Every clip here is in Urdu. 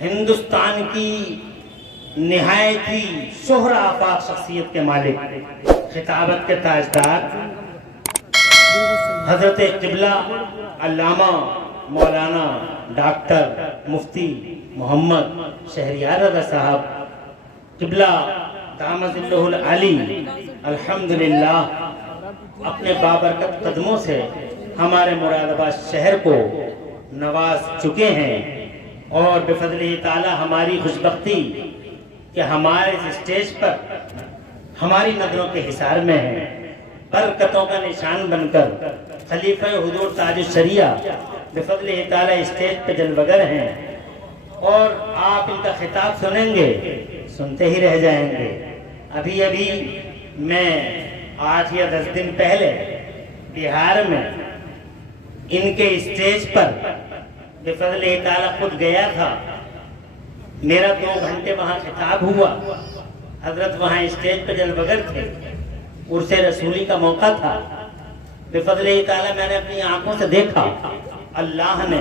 ہندوستان کی نہایت ہی شہرہ آفاق شخصیت کے مالک، خطابت کے تاجدار حضرت قبلہ علامہ مولانا ڈاکٹر مفتی محمد شہریار رضا صاحب قبلہ دامت ظلہ العالی الحمدللہ اپنے بابرکت قدموں سے ہمارے مراد آباد شہر کو نواز چکے ہیں، اور بفضلہ تعالی ہماری خوشبختی کہ ہمارے اس اسٹیج پر ہماری نظروں کے حصار میں ہیں، برکتوں کا نشان بن کر خلیفہ حضور تاج الشریعہ بفضلہ تعالی اسٹیج پہ جلوگر ہیں، اور آپ ان کا خطاب سنیں گے، سنتے ہی رہ جائیں گے۔ ابھی میں 8 یا 10 دن پہلے بہار میں ان کے اسٹیج پر بفضلہ تعالی خود گیا تھا، میرا 2 گھنٹے وہاں خطاب ہوا، حضرت وہاں اسٹیج پہ جلوگر تھے، عرس رسولی کا موقع تھا، بفضلہ تعالی میں نے اپنی آنکھوں سے دیکھا اللہ نے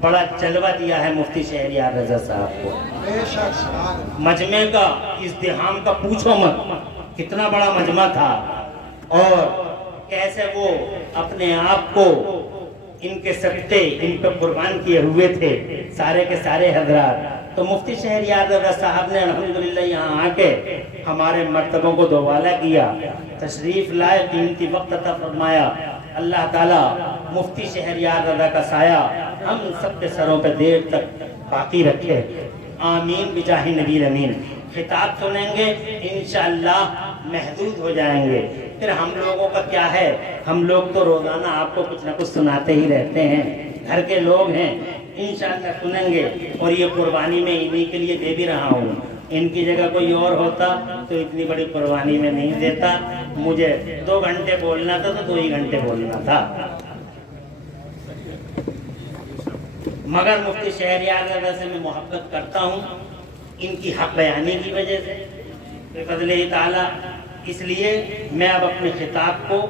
بڑا جلوہ دیا ہے مفتی شہریار رضا صاحب کو۔ مجمع کا ازدحام کا پوچھو مت، کتنا بڑا مجمع تھا، اور کیسے وہ اپنے آپ کو ان کے صدقے ان پہ قربان کیے ہوئے تھے سارے کے سارے حضرات۔ تو مفتی شہریار رضا صاحب نے الحمدللہ یہاں آ کے ہمارے مرتبوں کو دوبالا کیا، تشریف لائے، قیمتی وقت عطا فرمایا۔ اللہ تعالیٰ مفتی شہریار رضا کا سایہ ہم سب کے سروں پہ دیر تک باقی رکھے، آمین بجاہ نبی امین۔ خطاب سنیں گے انشاءاللہ محدود ہو جائیں گے، پھر ہم لوگوں کا کیا ہے، ہم لوگ تو روزانہ آپ کو کچھ نہ کچھ سناتے ہی رہتے ہیں، گھر کے لوگ ہیں، انشاءاللہ سنیں گے، اور یہ قربانی میں انہی کے لیے دے بھی رہا ہوں۔ ان کی جگہ کوئی اور ہوتا تو اتنی بڑی قربانی میں نہیں دیتا، مجھے 2 گھنٹے بولنا تھا تو 2 ہی گھنٹے بولنا تھا، مگر مفتی شہریار رضا سے میں محبت کرتا ہوں ان کی حق بیانی کی وجہ سے بفضلہ تعالی، اس لیے میں اب اپنے خطاب کو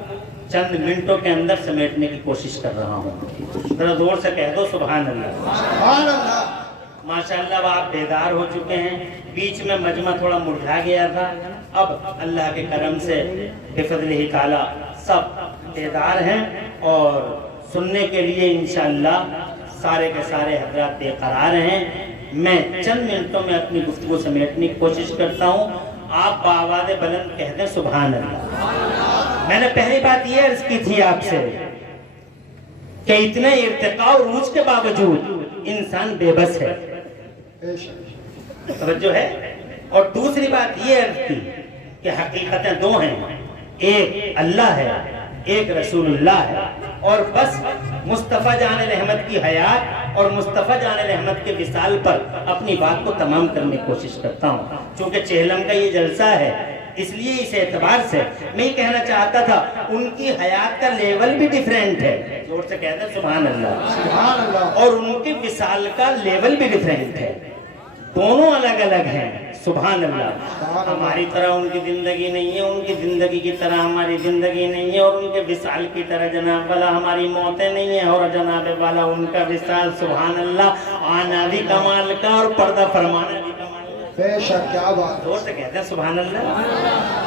چند منٹوں کے اندر سمیٹنے کی کوشش کر رہا ہوں۔ ذرا زور سے کہہ دو سبحان اللہ۔ سبحان اللہ۔ ماشاءاللہ وہ آپ بیدار ہو چکے ہیں، بیچ میں مجمع تھوڑا مرجھا گیا تھا، اب اللہ کے کرم سے بفضلہ تعالی سب بیدار ہیں، اور سننے کے لیے انشاءاللہ سارے کے سارے حضرات بے قرار ہیں۔ میں چند منٹوں میں اپنی گفتگو سمیٹنے کی کوشش کرتا ہوں، آپ بآواز بلند کہہ دیں سبحان اللہ۔ میں نے پہلی بات یہ عرض کی تھی آپ سے کہ اتنے ارتقاء اور عروج کے باوجود انسان بے بس ہے، توجہ ہے، اور دوسری بات یہ عرض کی کہ حقیقتیں 2 ہیں، ایک اللہ ہے، ایک رسول اللہ ہے، اور بس مصطفیٰ جان رحمت کی حیات اور مصطفیٰ جان رحمت کے وصال پر اپنی بات کو تمام کرنے کی کوشش کرتا ہوں۔ چونکہ چہلم کا یہ جلسہ ہے، اس لیے اس اعتبار سے میں یہ کہنا چاہتا تھا ان کی حیات کا لیول بھی ڈیفرنٹ ہے، زور سے کہہ دیں سبحان اللہ، سبحان اللہ، اور ان کے وصال کا لیول بھی ڈیفرنٹ ہے، دونوں الگ الگ ہیں، سبحان اللہ۔ ہماری طرح ان کی زندگی نہیں ہے، ان کی زندگی کی طرح ہماری زندگی نہیں ہے، اور ان کے وصال کی طرح جناب والا ہماری موتیں نہیں ہیں، اور جناب والا ان کا وصال سبحان اللہ آنا بھی کمال کا اور پردہ فرمانا بھی کمال کا۔ بے شک، کیا بات۔ زور سے کہتے ہیں سبحان اللہ۔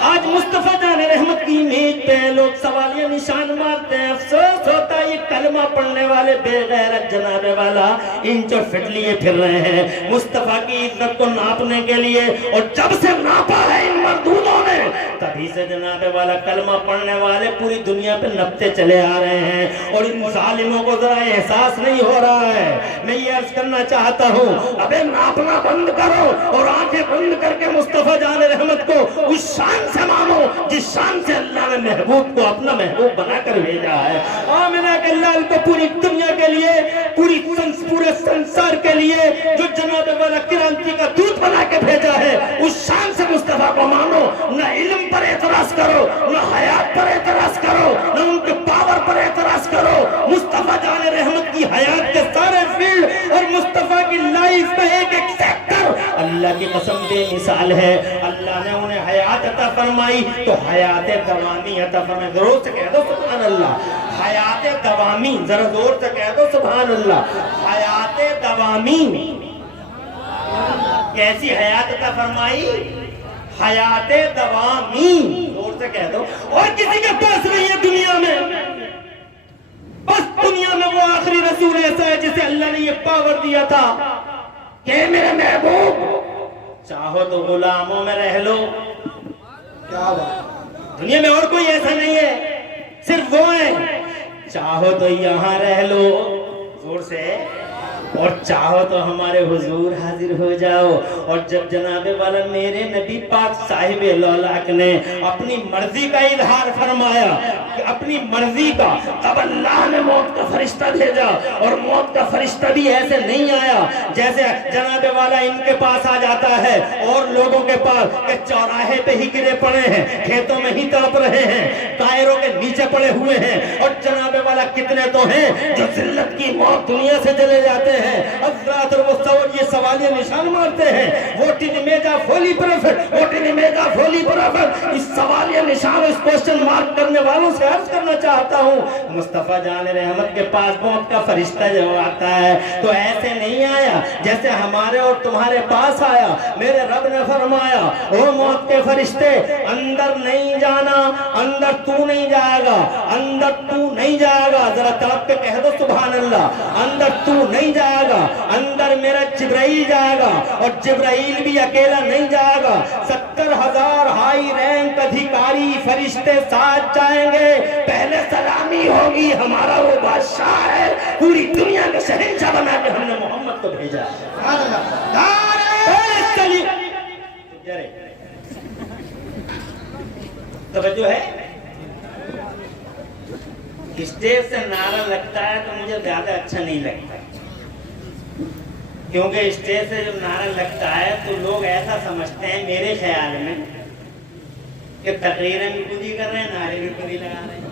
آج مصطفیٰ جان رحمت کی میز پہ لوگ سوالیہ نشان مارتے ہیں، افسوس ہوتا ہے یہ کلمہ پڑھنے والے بے غیرت جناب والا انچ اور فٹ لیے پھر رہے ہیں مصطفیٰ کی عزت کو ناپنے کے لیے، اور جب سے ناپا ہے ان مردودوں نے تبھی سے جناب والا کلمہ پڑھنے والے پوری دنیا پہ نپتے چلے آ رہے ہیں، اور ان ظالموں کو ذرا احساس نہیں ہو رہا ہے۔ میں یہ عرض کرنا چاہتا ہوں ابے ناپنا بند کرو، اور آنکھیں بند کر کے مصطفیٰ جان رحمت کو اس شان سے مانو جس شان سے اللہ نے محبوب کو اپنا محبوب بنا کر بھیجا ہے۔ آمنہ کے لال کو پوری دنیا کے لیے، پورے سنسار کے لیے جو جناب والا کرانتی کا دودھ بنا کے بھیجا ہے، اس شان سے مصطفیٰ کو مانو، نہ علم پر اعتراض کرو، نہ حیات پر اعتراض کرو، نہ ان کے پاور پر اعتراض کرو۔ مصطفیٰ جان رحمت کی حیات کے سارے فیلڈ اور مصطفیٰ کی لائف میں ایک ایک سیکٹر اللہ کی قسم بے مثال ہے۔ اللہ نے انہیں حیات عطا فرمائی تو حیات دوامی عطا فرمائی، ضرور سے کہہ دو سبحان اللہ۔ حیات دوامی، ذرا زور سے کہہ دو سبحان اللہ۔ حیات دوامی ایسی حیات عطا فرمائی حیات دوامی، زور سے کہہ دو، اور کسی کے پاس نہیں ہے دنیا میں. بس دنیا میں وہ آخری رسول ایسا ہے جسے اللہ نے یہ پاور دیا تھا کہ میرے محبوب چاہو تو غلاموں میں رہ لو. کیا بات. دنیا میں اور کوئی ایسا نہیں ہے، صرف وہ ہے. چاہو تو یہاں رہ لو، زور سے، اور چاہو تو ہمارے حضور حاضر ہو جاؤ. اور جب جناب والا میرے نبی پاک صاحب لولاک نے اپنی مرضی کا اظہار فرمایا کہ اپنی مرضی کا، تب اللہ نے موت کا فرشتہ بھیجا. اور موت کا فرشتہ بھی ایسے نہیں آیا جیسے جناب والا ان کے پاس آ جاتا ہے اور لوگوں کے پاس کہ چوراہے پہ ہی گرے پڑے ہیں، کھیتوں میں ہی تڑپ رہے ہیں، ٹائروں کے نیچے پڑے ہوئے ہیں. اور جناب والا کتنے تو ہیں جو ذلت کی موت دنیا سے چلے جاتے ہیں. حضرات اور وہ یہ سوالیہ نشان مارتے ہیں، what is major holy prophet, what is major holy prophet. اس سوالیہ نشان، اس کوشچن مارک کرنے والوں سے عرض کرنا چاہتا ہوں، مصطفیٰ جان رحمت کے پاس موت کا فرشتہ جب آتا ہے تو ایسے نہیں آیا جیسے ہمارے اور تمہارے پاس آیا. میرے رب نے فرمایا او موت کے فرشتے اندر نہیں جانا، اندر تو نہیں جائے گا، اندر تو نہیں جائے گا. ذرا تڑپ کے کہہ دو سبحان اللہ. اندر تو نہیں جائے گا، اندر میرا جبرائیل جائے گا. اور جبرائیل بھی اکیلا نہیں جائے گا، 70,000 ہائی رینک ادھیکاری فرشتے ساتھ جائیں گے. پہلے سلامی ہوگی، ہمارا وہ بادشاہ ہے، پوری دنیا میں شہنشاہ بنا کے ہم نے محمد کو بھیجا. توجہ ہے. اسٹیج سے نعرہ لگتا ہے تو مجھے زیادہ اچھا نہیں لگتا، کیونکہ اسٹیج سے جب نعرہ لگتا ہے تو لوگ ایسا سمجھتے ہیں میرے خیال میں کہ تقریریں بھی خود ہی کر رہے ہیں، نعرے بھی خود ہی لگا رہے ہیں.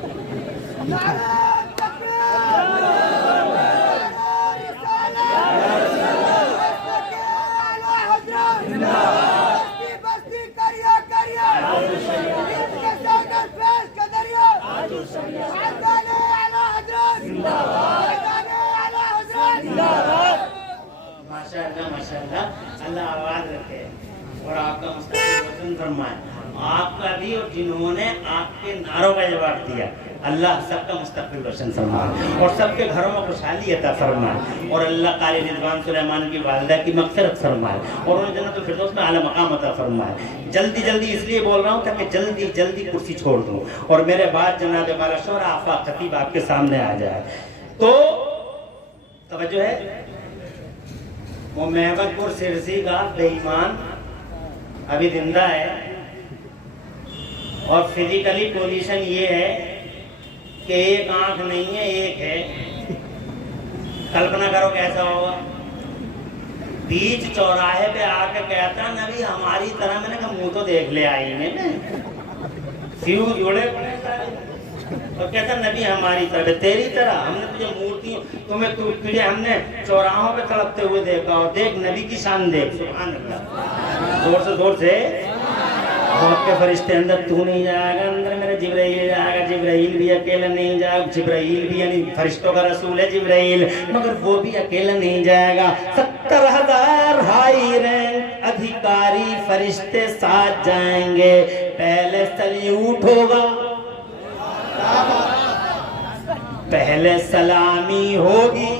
ماشاءاللہ اللہ آواز رکھے اور آپ کا مستقبل روشن فرمائے. آپ کا بھی اور جنہوں نے آپ کے نعروں کا جواب دیا، اللہ سب کا مستقبل روشن فرمائے اور سب کے گھروں میں خوشحالی عطا فرمائے. اور اللہ قاری رضوان سلیمان کی والدہ کی مغفرت فرمائے اور انہیں جنت الفردوس میں اعلی مقام عطا فرمائے. جلدی جلدی اس لیے بول رہا ہوں تاکہ جلدی جلدی کرسی چھوڑ دوں اور میرے بعد جناب والا شورا آفاق خطیب آپ کے سامنے آ جائے. تو توجہ ہے. وہ محمد پور سرسی کا بے ایمان ابھی زندہ ہے اور فزیکلی پوزیشن یہ ہے کہ ایک آنکھ نہیں ہے، ایک ہے. کلپنا کرو کیسا ہوگا. بیچ چوراہے پہ آ کے کہتا نبی ہماری طرح. میں نے کہا منہ تو دیکھ لے آئینے میں، فیو جوڑے پڑے اور کہتا نبی ہماری طرح، تیری طرح. ہم نے تجھے مورتیوں تجھے ہم نے چوراہوں پہ تڑپتے ہوئے دیکھا اور دیکھ نبی کی شان دیکھ. سبحان اللہ. زور سے موت کے فرشتے اندر تو نہیں جائے گا، اندر میرا جبرائیل جائے گا. جبرائیل بھی اکیلا نہیں جائے گا. جبرائیل بھی یعنی فرشتوں کا رسول ہے جبرائیل، مگر وہ بھی اکیلا نہیں جائے گا. 70,000 ہائی رینک ادھیکاری فرشتے ساتھ جائیں گے. پہلے سلیوٹ ہوگا، پہلے سلامی ہوگی.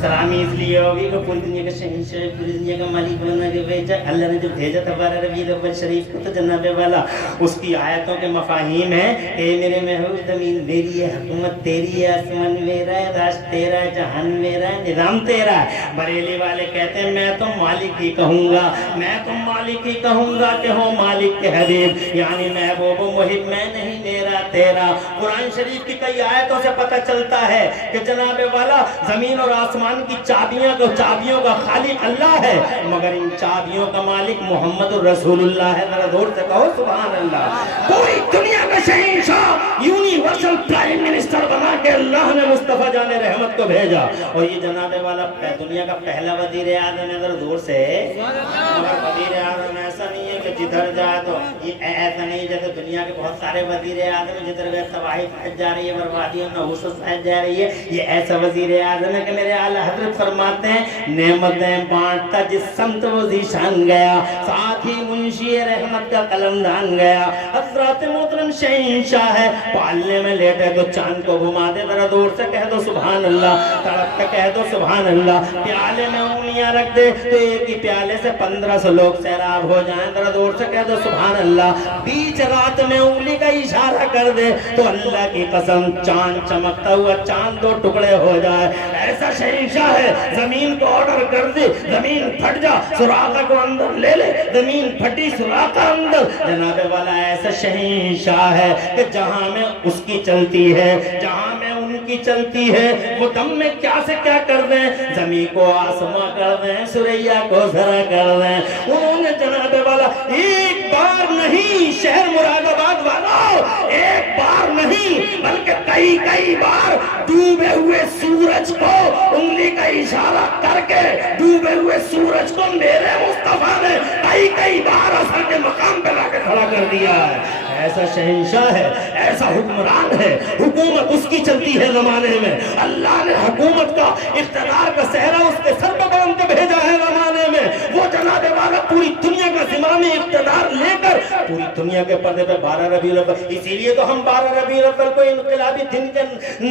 سلامی اس لیے ہوگی کہ پوری دنیا کا شہنشاہ، پوری دنیا کا مالک بنا کے بھیجا. اللہ نے جو بھیجا تھا 12 ربیع الاول شریف کو تو جناب والا اس کی آیتوں کے مفاہیم ہیں. اے میرے محبوب زمین میری ہے، حکومت تیری ہے، آسمان میرا ہے، راج تیرا ہے، جہان میرا ہے، نظام تیرا ہے. بریلی والے کہتے ہیں میں تو مالک ہی کہوں گا، میں تو مالک ہی کہوں گا کہ ہو مالک کے حبیب، یعنی محبوب و محب میں نہیں میرا تیرا. قرآن شریف کی کئی آیتوں سے پتہ چلتا ہے کہ جناب والا زمین اور آسمان کی چابیوں کا خالق اللہ ہے، مگر ان چابیوں کا مالک محمد الرسول اللہ ہے. ذرا زور سے کہو سبحان اللہ. پوری دنیا کا شہنشاہ، یونیورسل پرائم منسٹر بنا کے اللہ نے مصطفیٰ جان رحمت کو بھیجا. اور یہ جناب والا دنیا کا پہلا وزیر اعظم ہے. ذرا زور سے. مگر وزیر اعظم ایسا نہیں ہے کہ جدھر جائے تو یہ ایسا نہیں جیسے دنیا کے بہت سارے وزیر اعظم جدھر گئے تباہی پھیل جا رہی ہے، بربادی اور نحوست پھیل جا رہی ہے، یہ ایسا وزیر اعظم ہے کہ میرے اعلیٰ حضرت فرماتے ہیں نعمتیں بانٹتا جس سمت وہ ذیشان گیا، ساتھ ہی منشی رحمت کا قلم دان گیا۔ حضرات محترم شہنشاہ ہے، پالنے میں لیٹے تو چاند کو گھما دے، ذرا دور سے کہہ دو سبحان اللہ، تڑپ کے کہہ دو سبحان اللہ، پیالے میں انگلیاں رکھ دے تو ایک ہی پیالے سے 1500 لوگ سیراب ہو جائیں، ذرا دور سے کہہ دو سبحان اللہ، بیچ رات میں انگلی کا اشارہ کر دے تو اللہ کی قسم چاند چمکتا ہوا چاند دو ٹکڑے ہو جائے۔ ایسا شہنشاہ ہے، زمین کو آرڈر کر دے زمین پھٹ جا، سراقہ کو اندر لے لے، زمین پھٹی سراقہ اندر۔ جناب والا ایسا شہنشاہ ہے کہ جہاں میں اس کی چلتی ہے، جہاں میں ان کی چلتی ہے، وہ دم میں کیا سے کیا کر دیں، زمین کو آسماں کر دیں، سریا کو ذرا کر دیں۔ انہوں نے جناب والا ایک بار نہیں، شہر مراد آباد والوں ایک بار نہیں بلکہ کئی کئی بار ڈوبے ہوئے سورج کو انگلی کا اشارہ کر کے ڈوبے ہوئے سورج کو میرے مصطفیٰ نے کئی کئی بار اثر کے مقام پہ لا کے کھڑا کر دیا ہے۔ ایسا شہنشاہ ہے، ایسا حکمران ہے، حکومت اس کی چلتی ہے زمانے میں، اللہ نے حکومت کا اقتدار کا صحرا اس کے سر پہ باندھ کے بھیجا ہے زمانے میں۔ وہ جناب والا پوری دنیا کا زمامی اقتدار لے کر پوری دنیا کے پردے پہ 12 ربیع الاول، اسی لیے تو ہم 12 ربیع الاول کو انقلابی دن کے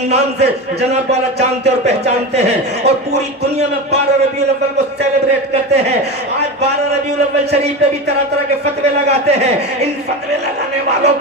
نام سے جناب والا جانتے اور پہچانتے ہیں، اور پوری دنیا میں 12 ربیع الاول کو سیلیبریٹ کرتے ہیں۔ آج 12 ربیع الاول شریف پہ بھی طرح طرح کے فتوے لگاتے ہیں۔ ان فتوے لگانے والوں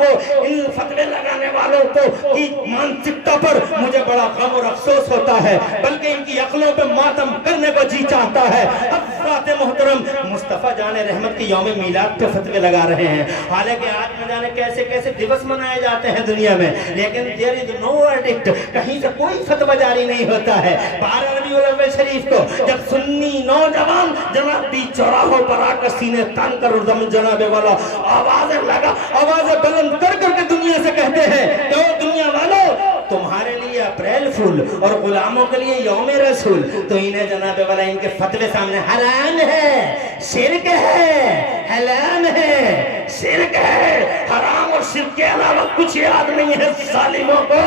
کو کی مانسکتا پر مجھے بڑا غم اور افسوس ہوتا ہے، بلکہ ان کی عقلوں پہ ماتم کرنے کو جی چاہتا ہے۔ حضرات محترم مصطفیٰ جان رحمت کی یوم میلاد پہ فتوے لگا رہے ہیں، حالانکہ آج نہ جانے کیسے کیسے دیوس منائے جاتے ہیں دنیا میں، لیکن there is no verdict، کہیں سے کوئی فتوہ جاری نہیں ہوتا ہے۔ 12 ربیع الاول شریف کو جب سنی نوجوان جناب بیچ چوراہوں پر آ کر سینے تان کر جناب والا آوازیں بلند کر کر کے دنیا سے کہتے ہیں کہ او دنیا والوں، تمہارے لیے اپریل فول اور غلاموں کے لیے یوم رسول، تو انہیں جناب والا ان کے فتوے سامنے حرام ہے، شرک ہے، حلال ہے، شرک ہے، حرام اور شرک کے علاوہ کچھ یاد نہیں ہے ظالموں کو۔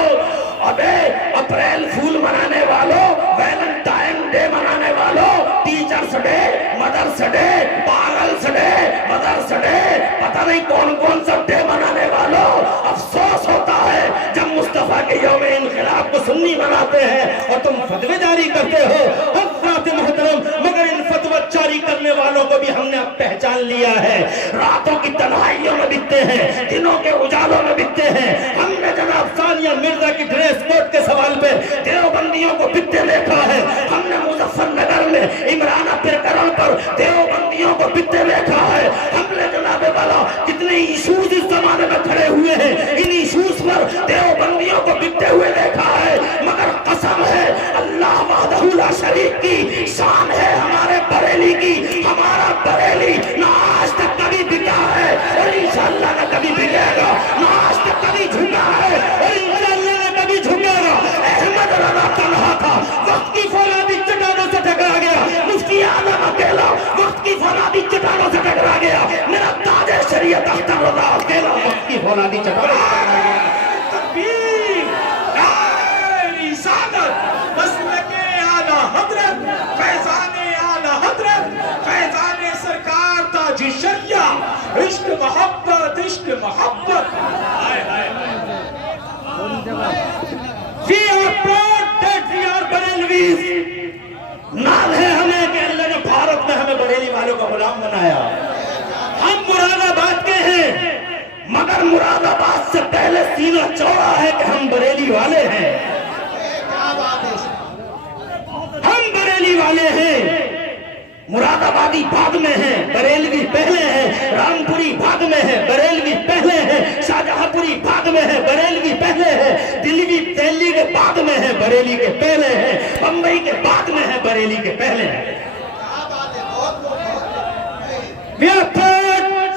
ابے اپریل فول منانے والوں، ویلنٹائن ڈے منانے والوں، ٹیچرز ڈے، مدرس ڈے، پاگلز ڈے، مدرس ڈے، پتہ نہیں کون کون سا ڈے منانے والوں، افسوس ہوتا ہے جب مصطفیٰ کے یوم انقلاب کو سنی مناتے ہیں اور تم فتوے جاری کرتے ہو۔ حضرات محترم مگر ان فتوہ جاری کرنے والوں کو بھی ہم نے اب پہچان لیا ہے، راتوں کی تنہائیوں میں بتتے ہیں، دنوں کے اجالوں میں بتتے ہیں۔ ہم نے جناب ثانیہ مرزا کی ڈریس کوڈ کے سوال پہ دیوبندیوں کو بتتے دیکھا ہے، ہم نے مظفر نگر میں عمران پرکرن پر دیوبندیوں کو بتتے دیکھا ہے، ہم نے جناب والا کتنے ایشوز اس زمانے میں کھڑے ہوئے ہیں، ان ایشوز پر دیوبندیوں کو بکتے ہوئے دیکھا ہے، مگر قسم ہے اللہ وحدہ لا شریک کی شان ہے ہمارے بریلی کی، ہمارا بریلی نہ آج تک کبھی بکا ہے اور انشاءاللہ نہ کبھی بکے گا، نہ آج تک کبھی جھکا ہے اور انشاءاللہ نہ کبھی جھکے گا۔ احمد رضا تنہا تھا، وقت کی فولادی چٹانوں سے ٹکرا گیا، مفتی اعظم اکیلا وقت کی فولادی چٹانوں سے ٹکرا گیا، میرا تاج شریعت اختر رضا اکیلا وقت کی فولادی چٹانوں سے ٹکرا گیا۔ تکبیر، نعرہ رسالت، مسلک اعلیٰ حضرت، فیضان اعلیٰ حضرت، فیضان سرکار تاج شریعہ، عشق محبت، عشق محبت۔ We are proud that we are Barelvis۔ نام ہے ہمیں کہ اللہ نے بھارت میں ہمیں بریلی والوں کا غلام بنایا۔ ہم مراد آباد کے ہیں، مگر مراد آباد سے پہلے سینہ چوڑا ہے کہ ہم بریلی والے ہیں، ہم بریلی والے ہیں۔ مراد آبادی بعد میں ہیں، بریلوی پہلے ہیں، رامپوری بعد میں ہے، بریلوی پہلے ہیں، شاہجہاں پوری بعد میں ہے، بریلوی پہلے ہے، دلی کے بعد میں ہے، بریلی کے پہلے ہیں، بمبئی کے بعد میں ہے، بریلی کے پہلے ہیں۔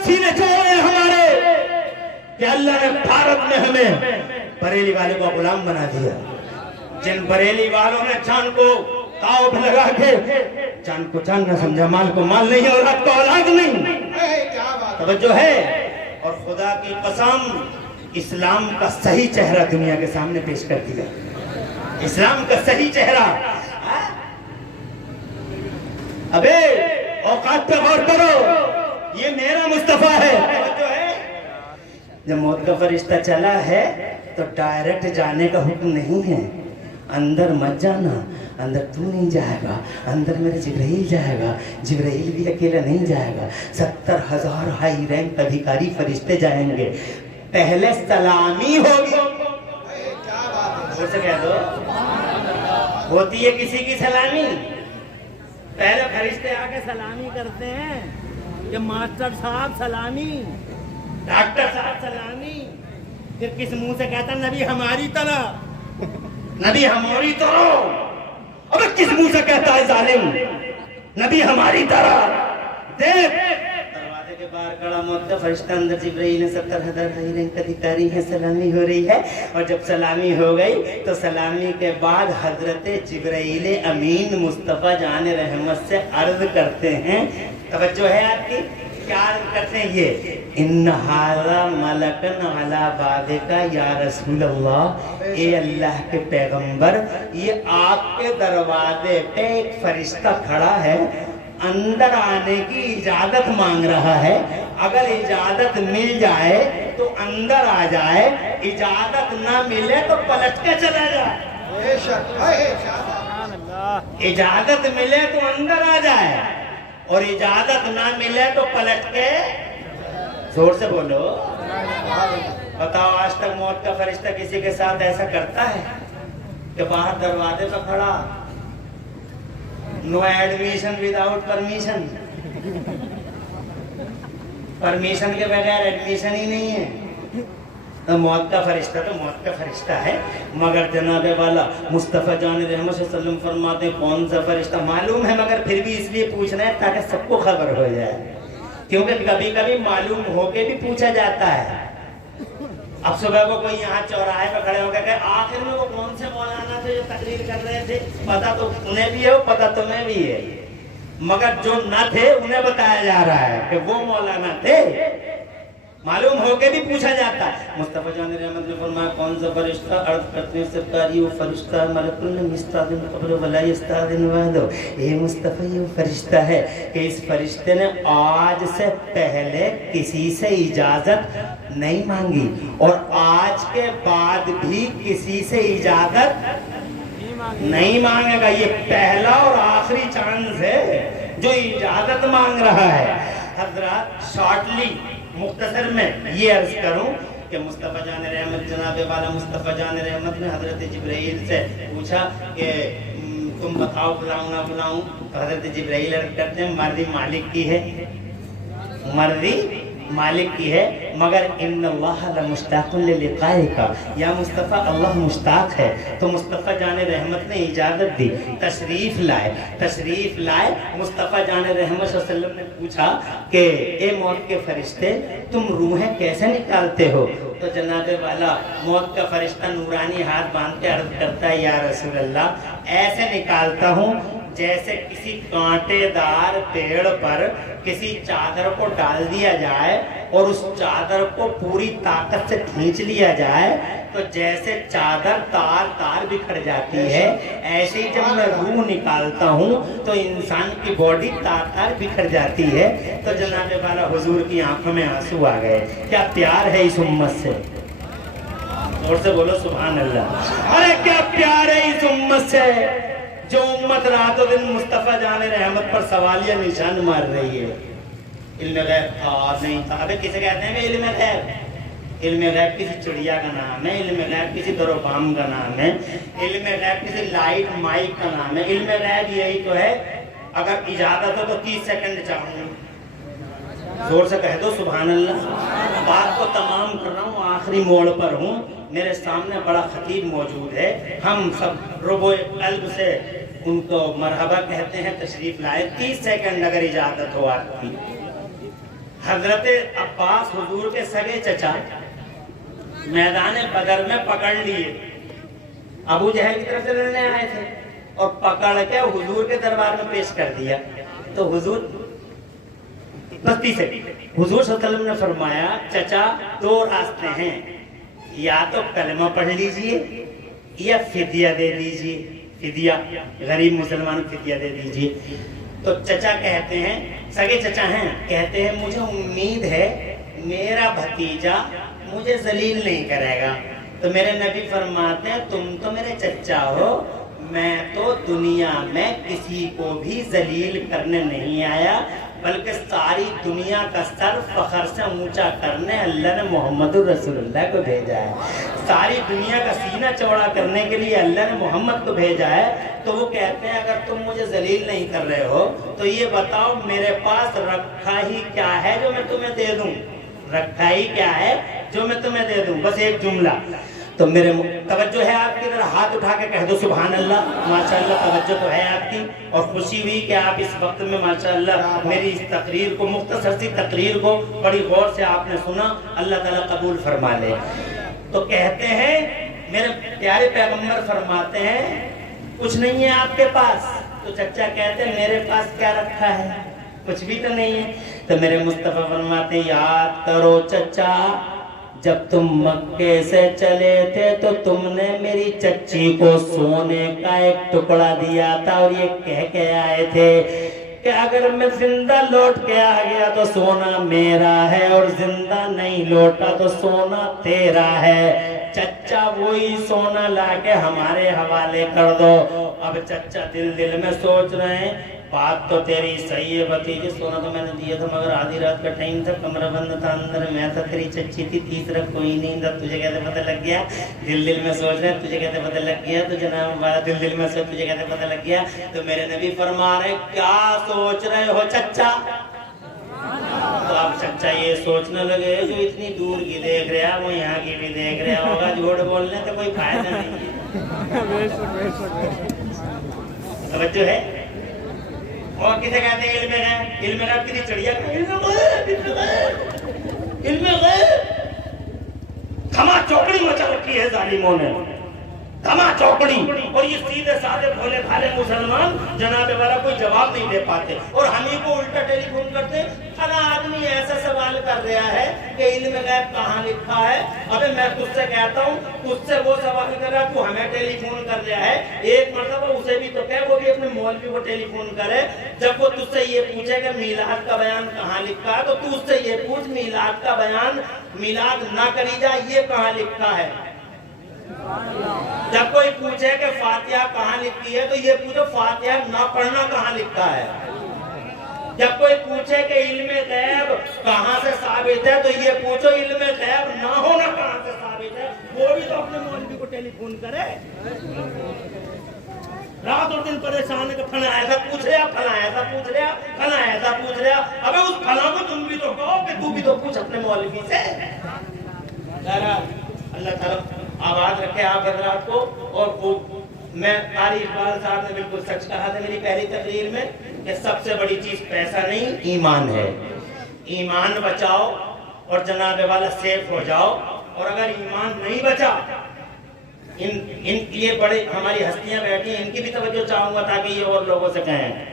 سینے چوڑے ہمارے کہ اللہ نے بھارت میں ہمیں بریلی والے کو غلام بنا دیا۔ جن بریلی والوں نے جان کو تاؤ پہ لگا کے جان کو جان نہ سمجھا، مال کو مال نہیں، اولاد کو اولاد نہیں، توجہ ہے۔ اور خدا کی قسم اسلام کا صحیح چہرہ دنیا کے سامنے پیش کر دیا. اسلام کا صحیح چہرہ. ابے اوقات پہ غور کرو, یہ میرا مصطفیٰ ہے. جب موت کا فرشتہ چلا ہے تو ڈائریکٹ جانے کا حکم نہیں ہے. اندر مت جانا, اندر تو نہیں جائے گا, اندر میرے جبرائیل جائے گا. جبرائیل بھی اکیلا نہیں جائے گا, 70,000 ہائی رینک ادھیکاری فرشتے جائیں گے. پہلے سلامی ہوگی. اور سے کہہ دو, ہوتی ہے کسی کی سلامی. پہلے فرشتے آ کے سلامی کرتے ہیں کہ ماسٹر صاحب سلامی, ڈاکٹر صاحب سلامی. پھر کس منہ سے کہتا نبی ہماری طرح, نبی ہماری طرح. اب کس منہ سے کہتا ہے ظالم نبی ہماری طرح. دیکھ دروازے کے باہر کھڑا موت کا فرشتہ, اندر جبرائیل ہے, 70,000 ہائی رینک ادھیکاری ہے. سلامی ہو رہی ہے, اور جب سلامی ہو گئی تو سلامی کے بعد حضرت جبرائیل امین مصطفیٰ جان رحمت سے عرض کرتے ہیں. توجہ ہے آپ کی, کیا عرض کرتے ہیں یہ, ان ھذا ملکن علی بابک یا رسول اللہ. اے اللہ کے پیغمبر, یہ آپ کے دروازے پہ ایک فرشتہ کھڑا ہے, اندر آنے کی اجازت مانگ رہا ہے. اگر اجازت مل جائے تو اندر آ جائے, اجازت نہ ملے تو پلٹ کے چلا جائے. اجازت ملے تو اندر آ جائے, اور اجازت نہ ملے تو پلٹ کے. زور سے بولو. بتاؤ آج تک موت کا فرشتہ کسی کے ساتھ ایسا کرتا ہے کہ باہر دروازے پہ کھڑا, نو ایڈمیشن وداؤٹ پرمیشن, پرمیشن کے بغیر ایڈمیشن ہی نہیں ہے. تو موت کا فرشتہ تو موت کا فرشتہ ہے, مگر جناب والا مصطفیٰ جان رحمت صلی اللہ علیہ وسلم فرماتے ہیں کون سا فرشتہ معلوم ہے, مگر پھر بھی اس لیے پوچھ رہے ہیں تاکہ سب کو خبر ہو جائے, کیونکہ کبھی کبھی معلوم ہو کے بھی پوچھا جاتا ہے. اب صبح کو کوئی یہاں چوراہے پہ کھڑے ہو گئے کہ آخر میں وہ کون سے مولانا تھے جو تقریر کر رہے تھے, پتہ تو انہیں بھی ہے, پتہ تمہیں بھی ہے, مگر جو نہ تھے انہیں بتایا جا رہا ہے کہ وہ مولانا تھے. معلوم ہو کے بھی پوچھا جاتا ہے. مصطفیٰ جان رحمت نے فرمایا کون سا فرشتہ, عرض کرتے ہیں سرکار یہ فرشتہ ملک المستاذن قبر ولا یستاذن وحدہ. اے مصطفیٰ یہ فرشتہ ہے کہ اس فرشتے نے آج سے پہلے کسی سے اجازت نہیں مانگی, اور آج کے بعد بھی کسی سے اجازت نہیں مانگے گا. یہ پہلا اور آخری چانس ہے جو اجازت مانگ رہا ہے. حضرات شارٹلی مختصر میں یہ عرض کروں کہ مصطفیٰ جان رحمت, جناب والا مصطفیٰ جان رحمت نے حضرت جبرائیل سے پوچھا کہ تم بتاؤ بلاؤں نہ بلاؤں. تو حضرت جبرائیل عرض کرتے ہیں مرضی مالک کی ہے, مرضی مالک کی ہے, مگر ان اللہ لمشتاق للقائک. یا مصطفیٰ اللہ مشتاق ہے. تو مصطفیٰ جان رحمت نے اجازت دی, تشریف لائے. مصطفیٰ جان رحمت صلی اللہ علیہ وسلم نے پوچھا کہ اے موت کے فرشتے تم روحیں کیسے نکالتے ہو؟ تو جناب والا موت کا فرشتہ نورانی ہاتھ باندھ کے عرض کرتا ہے یا رسول اللہ ایسے نکالتا ہوں جیسے کسی کانٹے دار پیڑ پر کسی چادر کو ڈال دیا جائے اور اس چادر کو پوری طاقت سے کھینچ لیا جائے تو جیسے چادر تار تار بکھر جاتی ہے ایسے ہی جب میں روح نکالتا ہوں تو انسان کی باڈی تار تار بکھر جاتی ہے. تو جناب والا حضور کی آنکھوں میں آنسو آ گئے. کیا پیار ہے اس امت سے, اور سے بولو سبحان اللہ. ارے کیا پیار ہے اس امت سے جو امت رات و دن مصطفیٰ جان رحمت پر سوالیہ نشان مار رہی ہے. علم غیب تھا نہیں تھا, ابھی کسے کہتے ہیں علم غیب؟ علم غیب کسی چڑیا کا نام ہے, علم غیب کسی درو بام کا نام ہے, علم غیب کسی لائٹ مائک کا نام ہے. علم غیب یہی تو ہے اگر اجازت ہو تو 30 سیکنڈ چاہوں, زور سے کہہ دو سبحان اللہ. بات کو تمام کر رہا ہوں, آخری موڑ پر ہوں, میرے سامنے بڑا خطیب موجود ہے, ہم سب ربو قلب سے ان کو مرحبا کہتے ہیں. تشریف لائے, 30 سیکنڈ اگر اجازت ہو آپ کی. حضرت عباس حضور کے سگے چچا میدان بدر میں پکڑ لیے, ابو جہل کی طرف سے لڑنے آئے تھے اور پکڑ کے حضور کے دربار میں پیش کر دیا. تو حضور بس 30 سیکنڈ, حضور صلی اللہ علیہ وسلم نے فرمایا چچا دو راستے ہیں, یا تو کلمہ پڑھ لیجئے یا فدیہ دے دیجئے، فدیہ غریب مسلمان فدیہ دے دیجئے۔ تو چچا کہتے ہیں، سگے چچا ہیں، کہتے ہیں مجھے امید ہے میرا بھتیجا مجھے ذلیل نہیں کرے گا۔ تو میرے نبی فرماتے ہیں تم تو میرے چچا ہو، میں تو دنیا میں کسی کو بھی ذلیل کرنے نہیں آیا، بلکہ ساری دنیا کا سر فخر سے اونچا کرنے اللہ نے محمد رسول اللہ کو بھیجا ہے۔ ساری دنیا کا سینہ چوڑا کرنے کے لیے اللہ نے محمد کو بھیجا ہے۔ تو وہ کہتے ہیں اگر تم مجھے ذلیل نہیں کر رہے ہو تو یہ بتاؤ میرے پاس رکھا ہی کیا ہے جو میں تمہیں دے دوں، رکھا ہی کیا ہے جو میں تمہیں دے دوں، بس ایک جملہ۔ تو میرے توجہ ہے آپ کی، ذرا ہاتھ اٹھا کے کہہ دو سبحان اللہ۔ ماشاءاللہ توجہ تو ہے آپ کی، اور خوشی ہوئی کہ آپ اس وقت میں ماشاءاللہ میری اس تقریر کو، مختصر سی تقریر کو بڑی غور سے آپ نے سنا، اللہ تعالیٰ قبول فرما لے۔ تو کہتے ہیں میرے پیارے پیغمبر فرماتے ہیں کچھ نہیں ہے آپ کے پاس؟ تو چچا کہتے ہیں میرے پاس کیا رکھا ہے، کچھ بھی تو نہیں ہے۔ تو میرے مصطفیٰ فرماتے ہیں یاد کرو چچا، جب تم مکے سے چلے تھے تو تم نے میری چچی کو سونے کا ایک ٹکڑا دیا تھا، اور یہ کہہ کے آئے تھے کہ اگر میں زندہ لوٹ کے آ گیا تو سونا میرا ہے، اور زندہ نہیں لوٹا تو سونا تیرا ہے۔ چچا وہی سونا لا کے ہمارے حوالے کر دو۔ اب چچا دل میں سوچ رہے ہیں بات تو تیری صحیح ہے بھتیجے، سونا تو میں نے دیا تھا مگر آدھی رات کا ٹائم تھا، کمرہ بند تھا، اندر میں تھا، تیری چچی تھی، تیسرا کوئی نہیں تھا، تجھے کہتے پتہ لگ گیا؟ دل میں سوچ رہے ہیں تجھے کہتے پتہ لگ گیا؟ تو جناب ہمارا دل میں سوچ تجھے کہتے پتہ لگ گیا؟ تو میرے نبی فرما رہے کیا سوچ رہے ہو چچا؟ تو اب چچا یہ سوچنے لگے جو اتنی دور کی دیکھ رہا وہ یہاں کی بھی دیکھ رہا ہوگا، جھوٹ بولنے تو کوئی فائدہ نہیں ہے۔ توجہ ہے؟ اور کسے کہتے ہیں علم غیب؟ علم غیب کسی چڑیا کا علم غیب، علم غیب، علم غیب۔ دھما چوکڑی مچا رکھی ہے ظالموں نے، دھما چوکڑی، اور یہ سیدھے سادے بھولے بھالے مسلمان جناب والا کوئی جواب نہیں دے پاتے، اور ہم ہی کو الٹا ٹیلی فون کرتے فلاں آدمی ایسا سوال کر رہا ہے کہ علم غیب کہاں لکھا ہے۔ ابے میں تجھ سے کہتا ہوں تجھ سے وہ سوال کر رہا تو ہمیں ٹیلی فون کر رہا ہے، ایک مرتبہ اسے بھی تو کہہ وہ بھی اپنے مولوی کو ٹیلی فون کرے۔ جب وہ تجھ سے یہ پوچھے کہ میلاد کا بیان کہاں لکھا ہے تو تو اس سے یہ پوچھ میلاد کا بیان، میلاد نہ کری جائے یہ کہاں لکھا ہے۔ جب کوئی پوچھے کہ فاتحہ کہاں لکھی ہے تو یہ پوچھو فاتحہ نہ پڑھنا کہاں لکھا ہے۔ جب کوئی پوچھے کہ علم غیب کہاں سے ثابت ہے تو یہ پوچھو علم غیب نہ ہونا کہاں سے ثابت ہے۔ وہ بھی تو اپنے مولوی کو ٹیلی فون کرے، رات اور دن پریشان ہے کہ فلاں ایسا پوچھ رہا، فلاں ایسا پوچھ رہا، فلاں ایسا پوچھ رہا۔ ابے اس فلاں کو تم بھی تو کہو کہ تو بھی تو پوچھ اپنے مولوی سے۔ اللہ تعالیٰ آباد رکھے آپ حضرات کو۔ اور وہ میں قاری اقبال صاحب نے بالکل سچ کہا تھا میری پہلی تقریر میں کہ سب سے بڑی چیز پیسہ نہیں ایمان ہے۔ ایمان بچاؤ اور جناب والا سیف ہو جاؤ، اور اگر ایمان نہیں بچا، ان یہ بڑے ہماری ہستیاں بیٹھی ہیں ان کی بھی توجہ چاہوں گا تاکہ یہ اور لوگوں سے کہیں،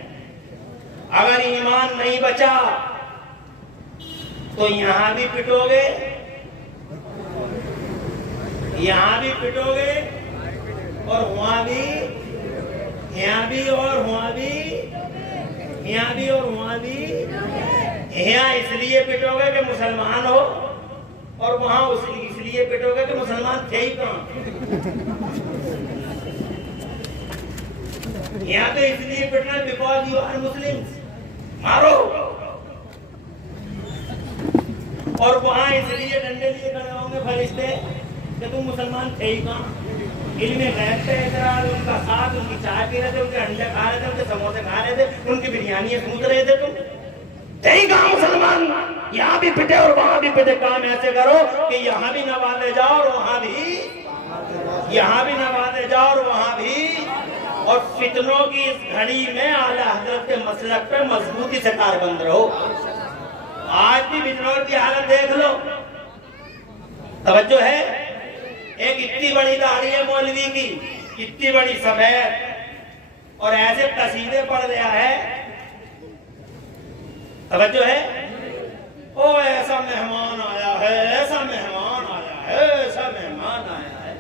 اگر ایمان نہیں بچا تو یہاں بھی پٹو گے، یہاں بھی پٹو گے، اور وہاں بھی، یہاں بھی، اور وہاں بھی، یہاں بھی، اور وہاں بھی۔ یہاں اس لیے پٹو گے کہ مسلمان ہو، اور وہاں اس لیے پٹو گے کہ مسلمان تھے ہی کہاں۔ یہاں تو اس لیے پٹنا بیکاز یو آر مسلم، مارو، اور وہاں اس لیے ڈنڈے لیے کھڑے ہوں گے فرشتے کہ تم مسلمان تھے ہی کہاں۔ علم غیب پہ اعتراض، ان کا ساتھ، ان کی چائے پی رہے تھے، ان کے انڈے کھا رہے تھے، ان کے سموسے کھا رہے تھے، ان کی بریانیاں سوچ رہے تھے، تم تھے ہی کہاں مسلمان۔ یہاں بھی پٹے اور وہاں بھی پٹے، کام ایسے کرو کہ یہاں بھی نوازے جاؤ اور وہاں بھی، یہاں بھی نوازے جاؤ اور وہاں بھی۔ اور فتنوں کی اس گھڑی میں اعلیٰ حضرت کے مسلک پہ مضبوطی سے کاربند رہو۔ آج بھی بجنور کی حالت دیکھ لو، توجہ ہے؟ ایک اتنی بڑی داڑھی ہے مولوی کی، اتنی بڑی سفید، اور ایسے قصیدے پڑھ رہا ہے، توجہ ہے؟ او ایسا مہمان آیا ہے، ایسا مہمان آیا ایسا مہمان آیا ہے.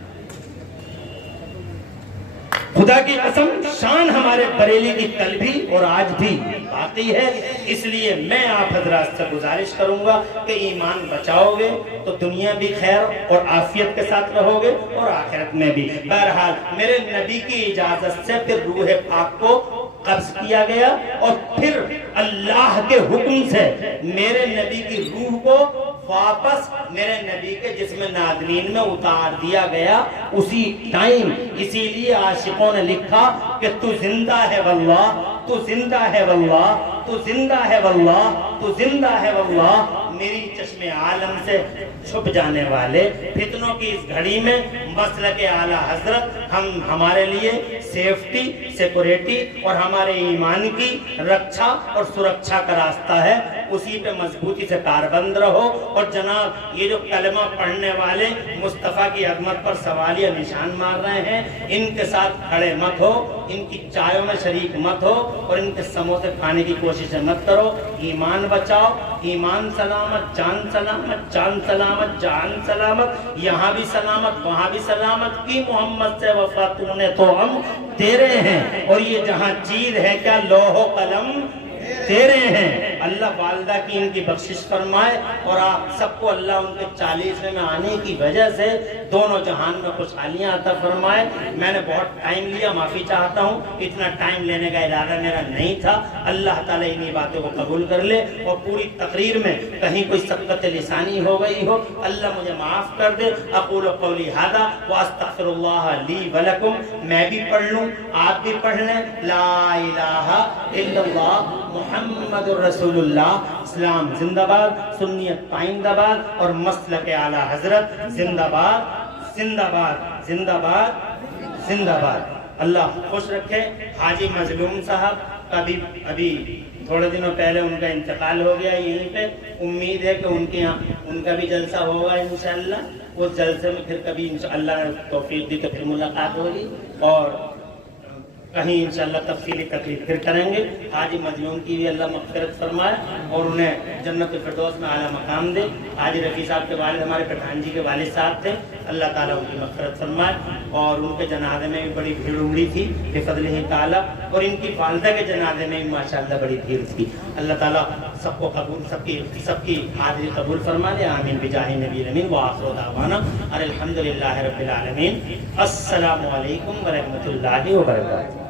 خدا کی قسم شان ہمارے بریلی کی کل بھی اور آج بھی باقی ہے. اس لیے میں آپ حضرات سے گزارش کروں گا کہ ایمان بچاؤ گے تو دنیا بھی خیر اور عافیت کے ساتھ رہو گے اور آخرت میں بھی. بہرحال میرے نبی کی اجازت سے پھر روح پاک کو قبض کیا گیا اور پھر اللہ کے حکم سے میرے نبی کی روح کو واپس میرے نبی کے جسم نادرین میں اتار دیا گیا اسی ٹائم. اسی لیے عاشقوں نے لکھا کہ تو زندہ ہے واللہ، تو زندہ ہے واللہ، تو زندہ ہے واللہ، تو زندہ ہے واللہ. میری چشم عالم سے چھپ جانے والے فتنوں کی اس گھڑی میں مسلک اعلیٰ حضرت ہمارے لیے سیفٹی، سیکورٹی اور ہمارے ایمان کی رکھا اور سرکھا کا راستہ ہے. اسی پہ مضبوطی سے کاربند رہو. اور جناب یہ جو کلمہ پڑھنے والے مصطفیٰ کی عظمت پر سوالیہ نشان مار رہے ہیں، ان کے ساتھ کھڑے مت ہو، ان کی چائوں میں شریک مت ہو اور ان کے سموسے کھانے کی کوشش مت کرو. ایمان بچاؤ. ایمان سلامت، جان سلامت، جان سلامت، جان سلامت. یہاں بھی سلامت، وہاں بھی سلامت. کی محمد سے وفا تو نے تو ہم تیرے ہیں. اور یہ جہاں چیز ہے کیا لوح و قلم تیرے ہیں. اللہ والدہ کی ان کی بخشش فرمائے اور آپ سب کو اللہ ان کے 40ویں میں آنے کی وجہ سے دونوں جہان میں خوشحالیاں عطا فرمائے. میں نے بہت ٹائم لیا، معافی چاہتا ہوں. اتنا ٹائم لینے کا ارادہ میرا نہیں تھا. اللہ تعالیٰ انہی باتوں کو قبول کر لے اور پوری تقریر میں کہیں کوئی سبقت لسانی ہو گئی ہو اللہ مجھے معاف کر دے. اقول قولی ھذا واستغفر اللہ لی ولکم. میں بھی پڑھ لوں، آپ بھی پڑھ لیں. لا الہ الا اللہ محمد الرسول اللہ. اسلام زندہ باد، سنیت پائندہ باد اور مسلک اعلیٰ حضرت زندہ باد، زندہ باد، زندہ باد، زندہ باد. اللہ خوش رکھے. حاجی مظلوم صاحب کا بھی ابھی تھوڑے دنوں پہلے ان کا انتقال ہو گیا یہیں پہ. امید ہے کہ ان کے یہاں ان کا بھی جلسہ ہوگا انشاءاللہ. اس جلسے میں پھر کبھی انشاءاللہ توفیق دی تو پھر ملاقات ہوگی اور کہیں انشاءاللہ تفصیلی تقریر پھر کریں گے. حاجی مظلوم کی بھی اللہ مغفرت فرمائے اور انہیں جنت الفردوس میں اعلیٰ مقام دے. حاجی رفیع صاحب کے والد ہمارے پٹھان جی کے والد صاحب تھے. اللہ تعالیٰ ان کی مغفرت فرمائے. اور ان کے جنازے میں بھی بڑی بھیڑ امڑی تھی بفضلہ تعالیٰ. اور ان کی والدہ کے جنازے میں بھی ماشاءاللہ بڑی بھیڑ تھی. اللہ تعالیٰ سب کو قبول، سب کی حاضری قبول فرما لے. آمین بجاہ نبی الامین. وآخر دعوانا الحمدللہ رب العالمین. السلام علیکم ورحمۃ اللہ وبرکاتہ.